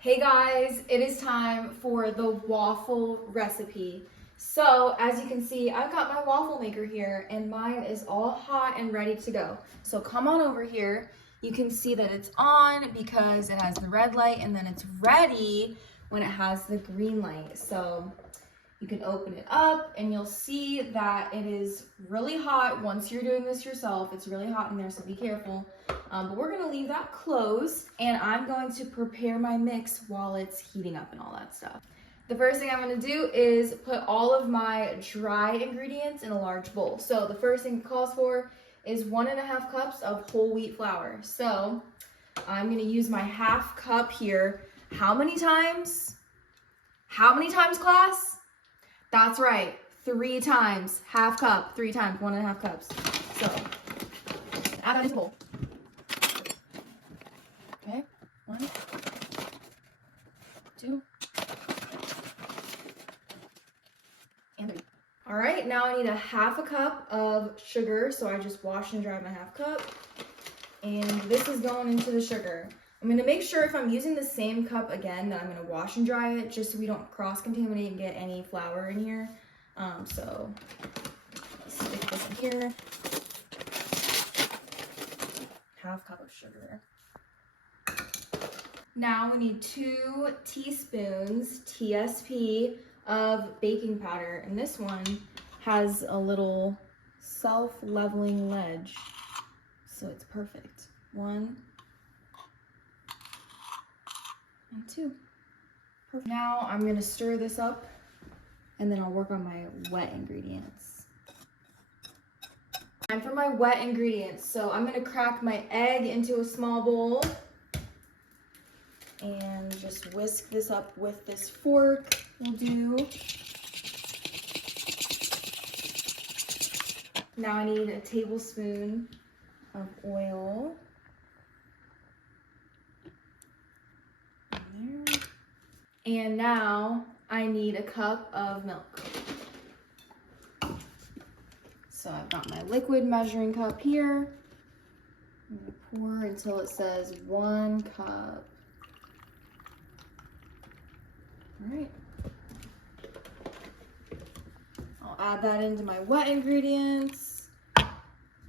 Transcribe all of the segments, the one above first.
Hey guys, it is time for the waffle recipe. So as you can see, I've got my waffle maker here and mine is all hot and ready to go. So come on over here. You can see that it's on because it has the red light, and then it's ready when it has the green light. So you can open it up and you'll see that it is really hot. Once you're doing this yourself, it's really hot in there, so be careful. But we're gonna leave that closed, and I'm going to prepare my mix while it's heating up and all that stuff. The first thing I'm gonna do is put all of my dry ingredients in a large bowl. So the first thing it calls for is 1.5 cups of whole wheat flour. So I'm gonna use my half cup here. How many times? How many times, class? That's right, 3 times. Half cup, 3 times, 1.5 cups. So add that into the bowl. Okay, 1, 2, and 3. All right, now I need a 1/2 cup of sugar. So I just washed and dried my 1/2 cup. And this is going into the sugar. I'm gonna make sure if I'm using the same cup again that I'm gonna wash and dry it, just so we don't cross-contaminate and get any flour in here. So stick this in here. 1/2 cup of sugar. Now we need 2 teaspoons TSP of baking powder, and this one has a little self-leveling ledge, so it's perfect. 1 and 2. Perfect. Now I'm gonna stir this up, and then I'll work on my wet ingredients. Time for my wet ingredients. So I'm gonna crack my egg into a small bowl and just whisk this up with this fork. Will do. Now I need a tablespoon of oil. In there. And now I need a cup of milk. So I've got my liquid measuring cup here. I'm gonna pour until it says 1 cup. All right. I'll add that into my wet ingredients. And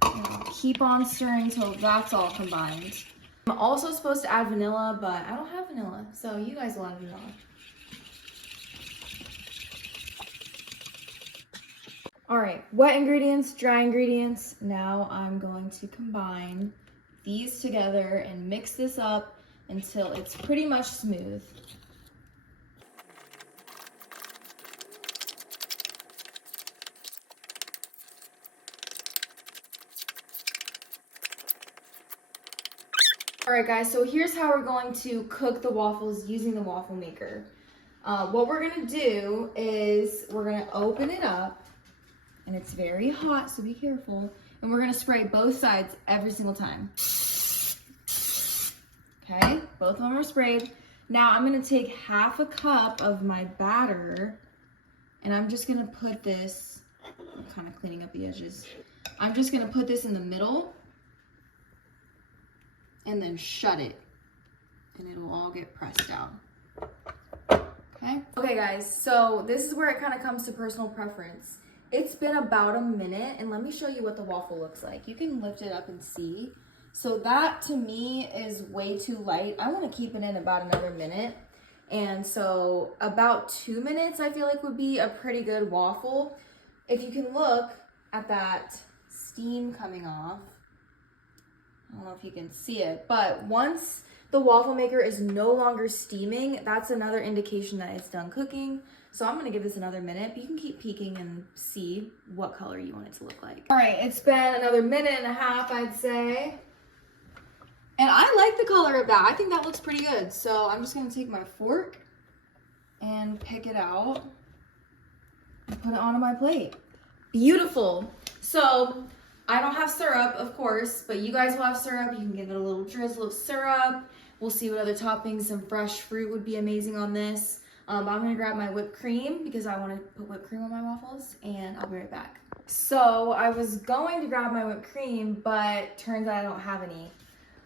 I'll keep on stirring until that's all combined. I'm also supposed to add vanilla, but I don't have vanilla, so you guys will add vanilla. All right, wet ingredients, dry ingredients. Now I'm going to combine these together and mix this up until it's pretty much smooth. All right, guys, so here's how we're going to cook the waffles using the waffle maker. What we're gonna do is we're gonna open it up, and it's very hot, so be careful. And we're gonna spray both sides every single time. Okay, both of them are sprayed. Now I'm gonna take 1/2 cup of my batter, and I'm just gonna put this, I'm kind of cleaning up the edges. I'm just gonna put this in the middle and then shut it, and it'll all get pressed down. Okay guys, so this is where it kind of comes to personal preference. It's been about a minute, and let me show you what the waffle looks like. You can lift it up and see. So that to me is way too light. I want to keep it in about another minute. And so about 2 minutes I feel like would be a pretty good waffle. If you can look at that steam coming off, I don't know if you can see it, but once the waffle maker is no longer steaming, that's another indication that it's done cooking. So I'm gonna give this another minute, but you can keep peeking and see what color you want it to look like. All right, it's been another 1.5 minutes, I'd say. And I like the color of that. I think that looks pretty good. So I'm just gonna take my fork and pick it out and put it onto my plate. Beautiful. So I don't have syrup, of course, but you guys will have syrup. You can give it a little drizzle of syrup. We'll see what other toppings. Some fresh fruit would be amazing on this. I'm gonna grab my whipped cream because I wanna put whipped cream on my waffles, and I'll be right back. So I was going to grab my whipped cream, but turns out I don't have any.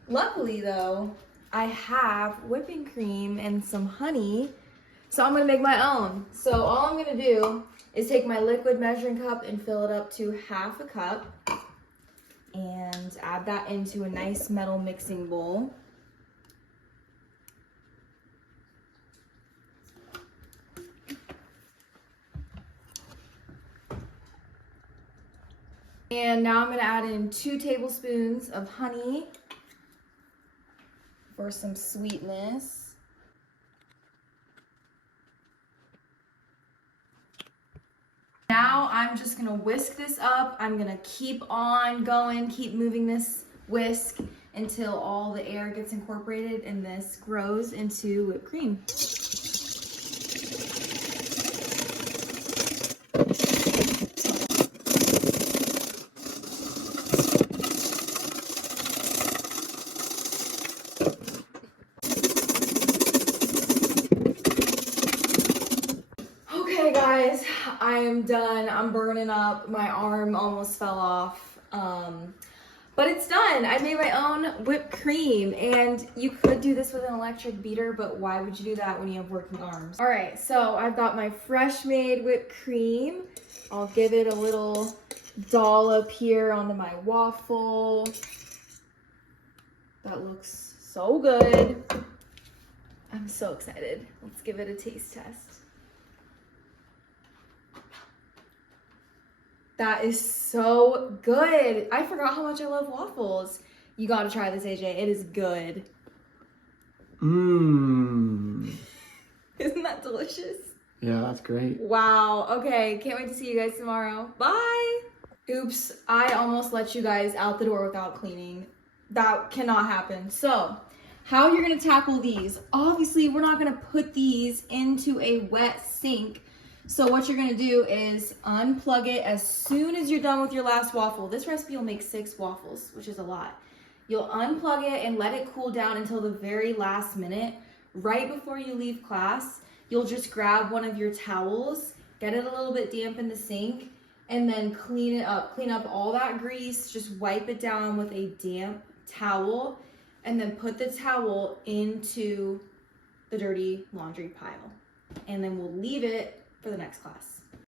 Luckily though, I have whipping cream and some honey. So I'm gonna make my own. So all I'm gonna do is take my liquid measuring cup and fill it up to half a cup and add that into a nice metal mixing bowl. And now I'm gonna add in 2 tablespoons of honey for some sweetness. Now I'm just gonna whisk this up. I'm gonna keep on going, keep moving this whisk until all the air gets incorporated and this grows into whipped cream. Okay guys, I am done. I'm burning up. My arm almost fell off. But it's done. I made my own whipped cream, and you could do this with an electric beater, but why would you do that when you have working arms? All right, so I've got my fresh made whipped cream. I'll give it a little dollop here onto my waffle. That looks so good. I'm so excited. Let's give it a taste test. That is so good. I forgot how much I love waffles. You gotta try this, AJ. It is good. Mmm. Isn't that delicious? Yeah, that's great. Wow. Okay, can't wait to see you guys tomorrow. Bye. Oops, I almost let you guys out the door without cleaning. That cannot happen. So, how you're gonna tackle these? Obviously, we're not gonna put these into a wet sink. So what you're gonna do is unplug it as soon as you're done with your last waffle. This recipe will make 6 waffles, which is a lot. You'll unplug it and let it cool down until the very last minute. Right before you leave class, you'll just grab one of your towels, get it a little bit damp in the sink, and then clean it up. Clean up all that grease, just wipe it down with a damp towel, and then put the towel into the dirty laundry pile. And then we'll leave it for the next class.